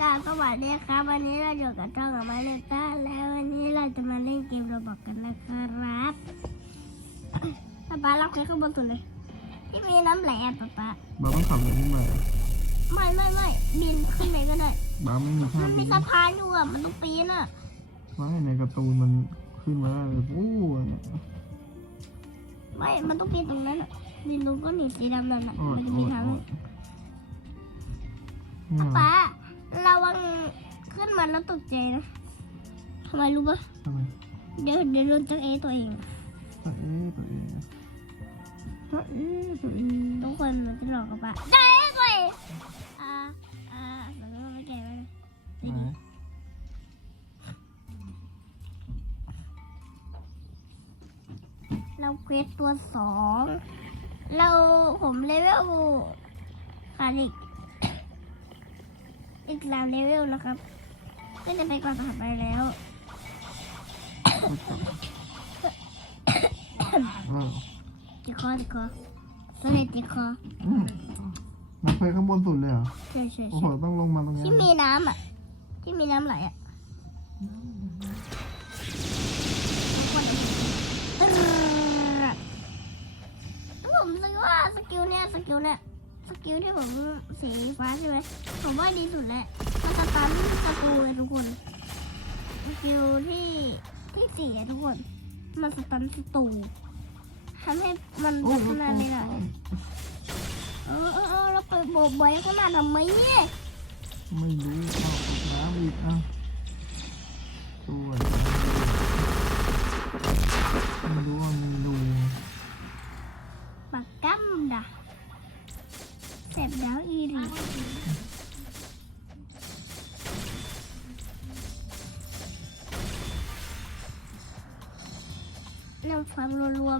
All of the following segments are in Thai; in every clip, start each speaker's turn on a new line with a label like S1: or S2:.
S1: กราบสวัสดีครับ วันนี้เราอยู่กับช่องของมาเลต้าแล้ววันนี้เราจะมาเล่นเกมโรบอกกันนะครับป๊าป๊าเราเคยขึ้นบนสุดเลยที่มีน้ำไหลอะป๊าป๊า
S2: บ้าต้องขับรถขึ้นมา
S1: ไม่ไม่ไม่บินขึ้นไปก็ได้
S2: บ้าไม่มีท่า
S1: มันมี
S2: บิน
S1: สะพานอยู่อะมันต้องปีนอะ
S2: ไม่ในการ์ตูนมันขึ้นมาได้เลยโอ้เนี่ย
S1: ไม่มันต้องปีนตรงนั้นอะบินลงก็หนีสีดำนั่นอะ
S2: โอ้
S1: มัน
S2: ย
S1: จะ
S2: โอ้
S1: มี
S2: ย
S1: ทาง
S2: โอ้
S1: ให้
S2: ยเนี่ย
S1: ป๊าระวังขึ้ นมาแล้วตกใจนะทำไมรู้ปะ
S2: ทำไม
S1: เดี๋ยวเดี๋ยวโดนจักเอตัวเอง
S2: ตัวเอ๊ะตัวเอ๊ะตัวเอ๊ะตัวเอ๊ะ
S1: ทุกคนมันจะหลอกกับป๊าได้เลยอ่าอ่าแต่ก็ไม่แก่แล้วนะ
S2: ไหน
S1: เราเควสตัวสองเราผมเลเวลขาดอีกอีกสามเลเวลนะครับ ก็จะไปก่อนถัดไปแล้ว
S2: เออ
S1: ติดคอติดคอสเลดติดคอ
S2: อืมมันเคยข้างบนสุดเลยเหรอ
S1: ใช่ใช่
S2: โอ้โห
S1: ใช่
S2: ต้องลงมาตรงนี้
S1: ที่มีน้ำอะ ที่มีน้ำไหลอะทุกคนเดี๋ยวผมผมรู้สึกว่าสกิลเนี้ยสกิลเนี้ย สกิลที่ผมสีฟ้าใช่ไหมผมว่าดีสุดแล้วมันสตันศัตรูเลยทุกคนสกิลที่ที่สี่ทุกคน มันสตันศัตรูทำให้มันพัฒนาไม่ได้เออเออเออเราไปโบกใบขางหนาดทำไมเนี่ย
S2: ไม่รู้เอาน้ำอีกอะตัว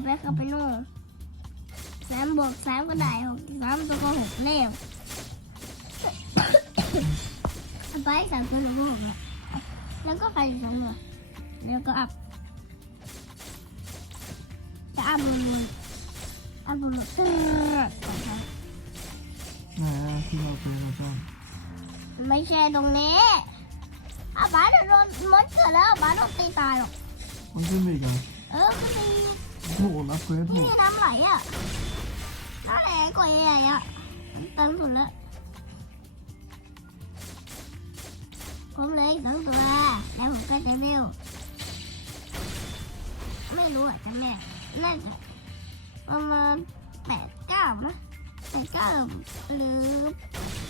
S1: แบ็คกับไปโน่สามบวกสามก็ได้หกสามตัวก็หกแล้วเอาไปสามตัวหนูก็หกแล้วแล้วก็ไปอีกสองตัวแล้วก็อัพจะอัพรัวๆอัพรัวๆตึ๊ดสองครั้ง
S2: ไหนอะที่เราเคยเราจ้าง
S1: ไม่ใช่ตรงนี้อาบ้าโดนมดเกิดแล้วอาบ้าโดนตีตายหรอก
S2: มันขึ้นไปอีกเหรอ
S1: เออคือตี
S2: โอ้ โหรับเควสถู
S1: นี่น้ำไหลอะน้ำไหลกว่าใหญ่ๆอะเต็มสุดแล้วผมเลยสองตัว แล้วผมก็จะเร็ว ไม่รู้อะจำแน่น่าจะประมาณแปดเก้านะแปดเก้าหรือ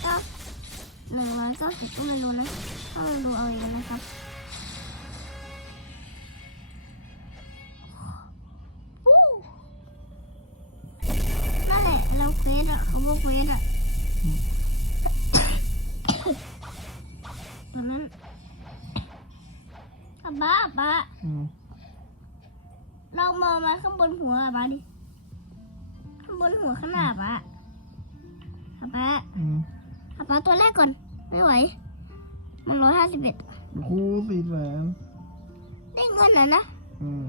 S1: เก้าหนึ่งร้อยเก้าสิบก็ไม่รู้นะต้องดูเอาเองนะครับ วสอะเขาบอกเควสอะตอนนั้นอะบ้าบ้า
S2: อืม
S1: เรามองมาข้างบนหัวอะบ้าดิข้างบนหัวข้างหน้าบ้าอะบ้า
S2: อืม
S1: อะบ้าตัวแรกก่อนไม่ไหว มันร้อยห้าสิบเอ็ด
S2: โอ้โหสี่แสน
S1: ได้เงินนะนะ
S2: อืม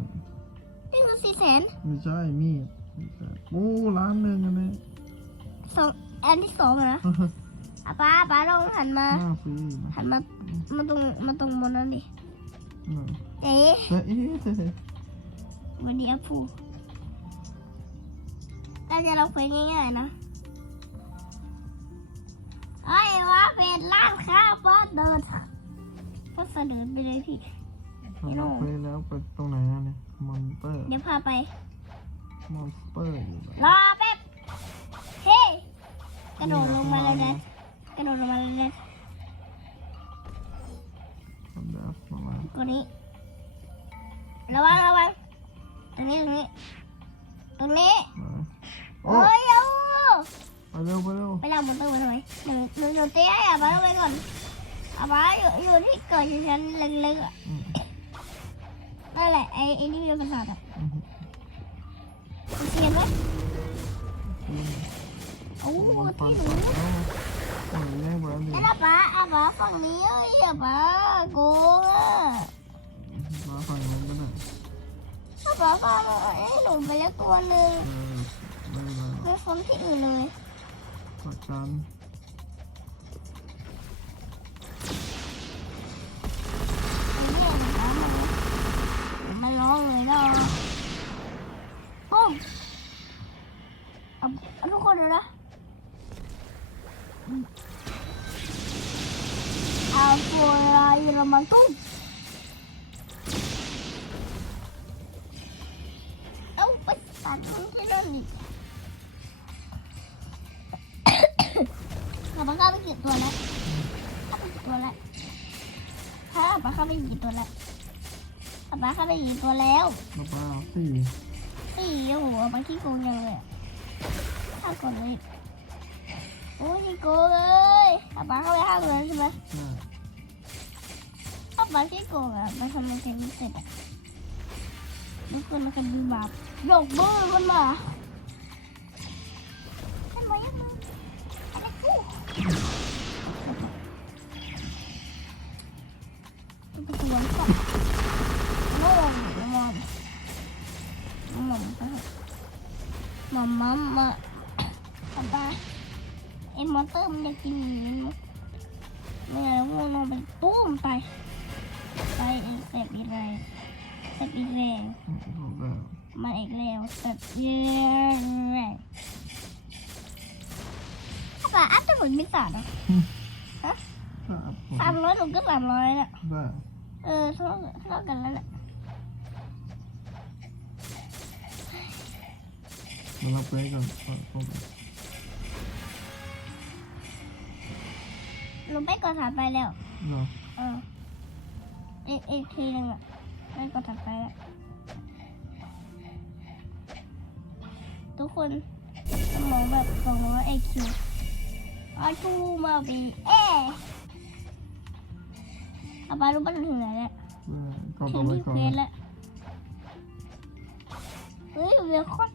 S1: ได้เงินสี่แสน
S2: ไม่ใช่มีดสี่แสนโอ้ล้านหนึ่งอันนี้
S1: สองอันที่สองอะนะอะป้าป้าลองหันมา
S2: หน้าฟรีนะ
S1: หันมา มาตรง มาตรงบนนั้นดิ
S2: อืม
S1: เอ๊ะ
S2: แต่เอ๊ะ
S1: วันนี้อะพูน่าจะเราคุยง่ายๆนะไอ้วะเป็นร้านค้าป้าเดินก็เสนอไปเลยพี่
S2: ทำรับเควสแล้วไปตรงไหนอะเนี่ยมอนเตอร์
S1: เดี๋ยวพาไป
S2: มอนสเตอร์อยู่ไหน
S1: รอแป๊บเฮ้ย กระโดดลงมาเลยนะกระโดดลงมาเลยนะ
S2: ทำแบบประมาณ
S1: ตัวนี้ระวังระวังตรงนี้ตรงนี้ตรงนี้
S2: ไหนโอ้
S1: โอ้ยเอา
S2: ไปเร็วไปเร็ว
S1: ไปเอามอเตอร์มาทำไมหนูหนูหนูเตี้ยอะบ้าลงไปก่อนอะบ้าอยู่อยู่ที่เกิดชั้นเล็กๆอะ
S2: อืม
S1: นั่นแหละไอ้ไอ้นี่เป็นประสาทอะ
S2: อืม
S1: มันเสียนไหม
S2: อืม
S1: โอาโหพี่หนู
S2: โอ้ยแม่บ้าเล
S1: ยอาบ้าอาบ้าฝั่งนี้อาบ้าโกงอะ
S2: บ้าฝั่งนั้นก็ได้
S1: อาบ้าฝั่งนี้หนูไปแล้วตัวหนึ่ง
S2: ไป
S1: ฟ้องที่อื่นเลย
S2: ก
S1: ดจันไม่ร้องเลยนะปุ้ง ไปตัดมันที่นั่นดิเราข้าไปกี่ตัวแล้วเข้าไปกี่ตัวแล้วถ้าไปเข้าไปกี่ตัวแล้วไปเข้าไปกี่ตัวแล้ว
S2: ป้าป้าสี่
S1: สี่โอ้โหไปขี้โกงยังเลยอะห้ากดเลยโอ้ยขี้โกงเลยอาไปเข้าไปห้าตัวแล้วใช่ไหม
S2: ใช่
S1: ถ้าปลาที่โกงอะมันทำไมถึงไม่เสร็จอะทุกคนมันกันดูบบย กมือมั อัพจะเหมือนมิสานอะ
S2: ครับผม
S1: สามร้อยหนูก็สามร้อยแหละ
S2: ได้
S1: เออเท่าเท่ากันแล้วแหละ
S2: มารับไปก่อนก่อนก่อน
S1: หนูไปกดถัดไปแล้ว
S2: เนาะ
S1: เอออีกอีกทีหนึงอะไปกดถัดไปแล้วทุกคนสมองแบบสองร้อยไอคิว อาทูมาบีเออาบารู้บ้านถึงไหนแล้ว
S2: ได้ก่อน
S1: ถึ
S2: ต่องไป
S1: ที่
S2: ก่อน
S1: เควสแล้วเฮ้ยเรือคอน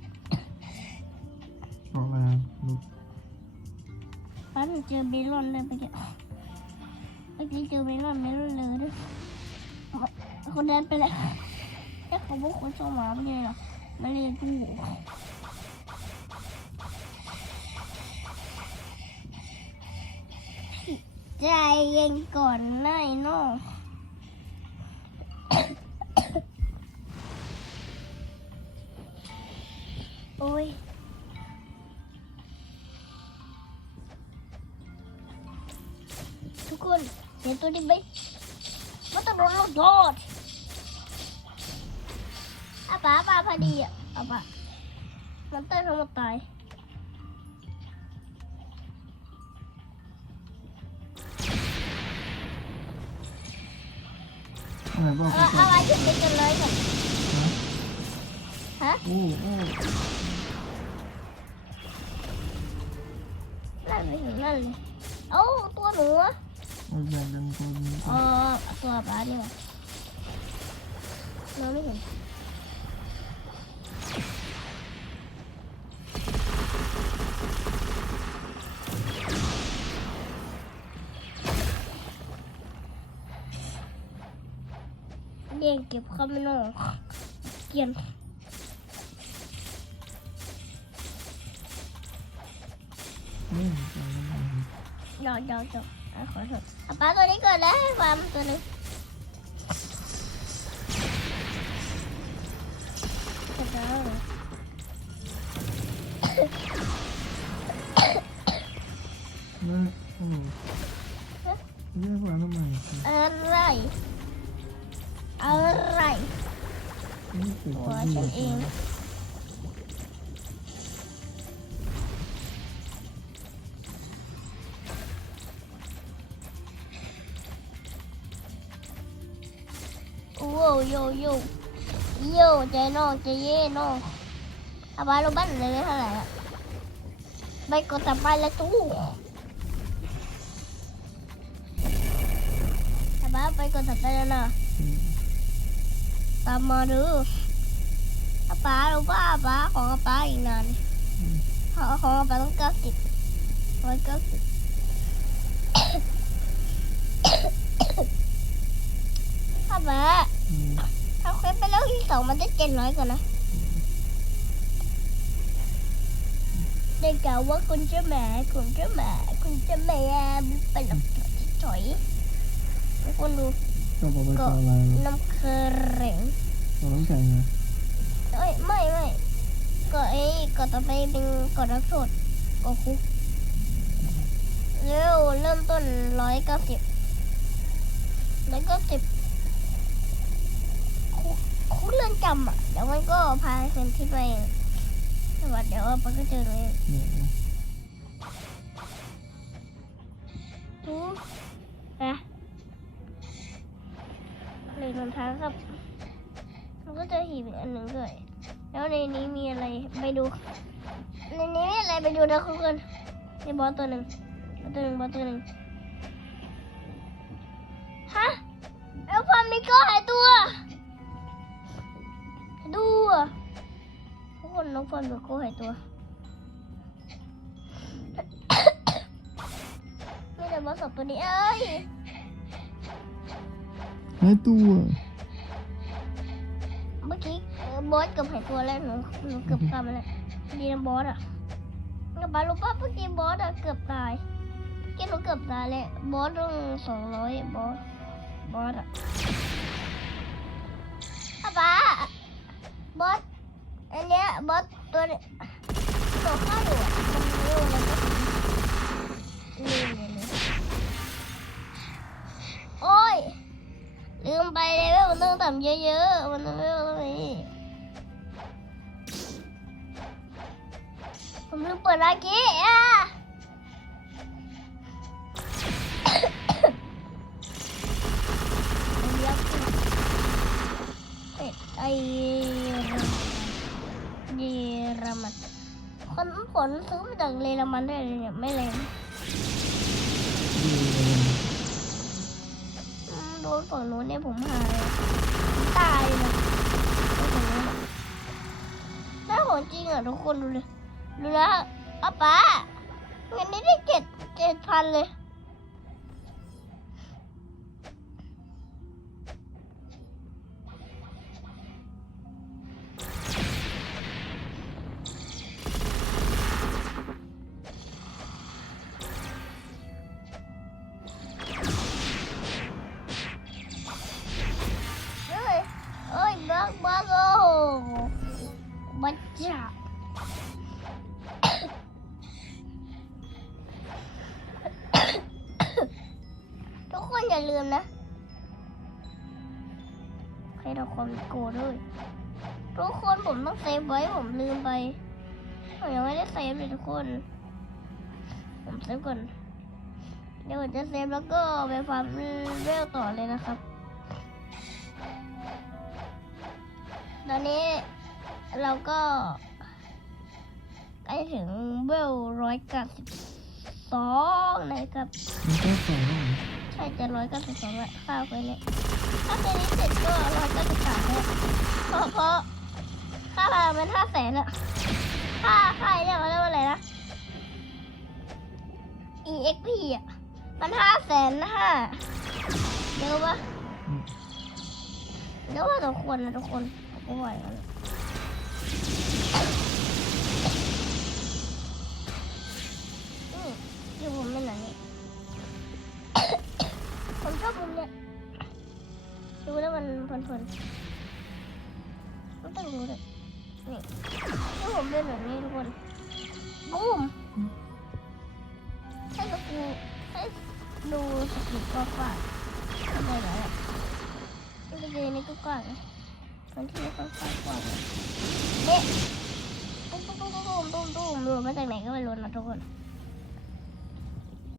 S2: ก่อนแล้วลูก
S1: ป้าหนูเจอเบลอนเลยไปเจอเมื่อกี้เจอเบลอนเบลอนเลยด้วยคนเดินไปเลยแค่เขาบอกคนส่งหมาไม่เลยหรอไม่เลยกู ใจเย็นก่อนหนายน้องโอ้ยทุกคนเห็นตัวนี้ไหมมันต้องโดนลงโทษอาป่าอาป่าพอดีอะอาป่ามันเต้นทั้งหมดตาย
S2: อะไรบ้าง
S1: เอออะไรหยุดไปกันเลยก่อนฮะ
S2: โอ้โอ้
S1: นั่นไปถึงนั่นเลยเอ้าตัวหนูอะ
S2: มาแบ่งกันตัวนี้
S1: เออตัวป่านี่ว่ะเราไม่เห็น เด็กเก็บคำไม่นอกเกียน
S2: นี่ใจมัน
S1: ยอดยอดยอดอะขอโทษอะป้าตัวนี้เกิดแล้วให้ฟาร์มตัวนึงเต้
S2: นั่นโอ้เรียกว่าทำไม
S1: อะไร อะไร
S2: นี่ติด
S1: หัวฉันเองโอ้โยโยโยใจน้องใจเย่น้องอ ตามมาดูอาป้ารู้ป่ะอาป้าของอาป้าอีกนานของของอาป้าต้องเก้าสิบร้อยเก้าสิบอาป้าถ้าเควสไปแล้วที่สองมันได้เจ็ดร้อยก่อนนะได้กล่าวว่าคุณเจ้าแม่คุณเจ้าแม่คุณเจ้าแม่เป็นหลักถอยทุกคนดู
S2: ก็บอกไปก่อนอะไร
S1: น้ำเคร่ง
S2: เราต้องแข่งไง
S1: เอ้ยไม่ไม่ก็ไอ้ก็ต่อไปเป็นกดนักโทษก็คุกเร็วเริ่มต้นร้อยเก้าสิบแล้วก็เจ็บคุกคุกเรือนจำอะเดี๋ยวมันก็พาเซนที่ไปเองแต่ว่าเดี๋ยวมันก็เจอเลย
S2: เนี่ ย
S1: ดูนะเลยนำทางครับ มันก็จอหีบอีกอันหนึ่งด้วย แล้วในนี้มีอะไรไปดู ในนี้มีอะไรไปดูนะทุกคนในบอสตัวหนึ่งบอสตัวหนึ่งบอสตัวหนึ่งฮะแล้วพามิโก้หายตัวดูอะทุกคนน้องฟอนมิโก้หายตัวไม่ได้บอสสองตัวนี้เอ้ย
S2: หายตัว
S1: เมื่อกี้เออบอสเกือบหายตัวแล้วหนูหนูเกือบกลับมาแล้วดีนะบอสอะกับบาลูป้าเมื่อกี้บอสอะเกือบตายเมื่อกี้หนูเกือบตายเลยบอสต้องสองร้อยบอสบอสอะป้าป้าบอสอันเนี้ยบอสตัวนี้ตัวข้าอยู่อะมันเร็วมันก็ลืมเลย ลืมไปเลยว่ามันต้องต่ำเยอะๆมันต้องไม่ต้องนี้ผมลืมเปิดอากีอะเยวเอ๊ะไอเยอรมันคนผลซื้อมาจากเยอรมันได้เลยเนี่ยไม่เลย โดนฝั่งนู้นเนี่ยผมหายตายเลยน่าของจริงอะทุกคนดูเลยดูนะป้าป้าเงินนี้ได้เจ็ดเจ็ดพันเลย เซฟไว้ผมลืมไป ผมยังไม่ได้เซฟเลยทุกคน ผมเซฟก่อน เดี๋ยวผมจะเซฟแล้วก็ไปฟาร์มเวลต่อเลยนะครับ ตอนนี้เราก็ใกล้ถึงเวลร้อยเก้าสิบสองนะครับ
S2: มันก็สอง
S1: ใช่จะร้อยเก้าสิบสองละข้าวไปเลยถ้าเซนนี้เสร็จก็ร้อยเก้าสิบสามเลยเพราะ เพาะค่าพลังเป็นห้าแสนอะค่าค่าเนี่ยเขาเรียกว่าอะไรนะ EXP อะมันห้าแสนห้าเยอะปะ
S2: อืม
S1: เยอะว่าทุกคนนะทุกคนก็ไหวแล้วอยู่ผมเป็นแบบนี้ผมชอบมุมเนี้ยดูแล้วมันเพลินๆไม่ต้องรู้เลย นี่ถ้าผมเล่นแบบนี้ทุกคนบูมให้สกูให้ดูสกิลก็ฟาดเข้าใจไหมอะไม่ไปเจอในก็กว้างนคนที่ค่อนข้างกว้างเลยเนี่ยตุ้มตุ้มตุ้มตุ้มตุ้มตุ้มตุ้มรู้มาจากไหนก็ไม่รู้นะทุกคน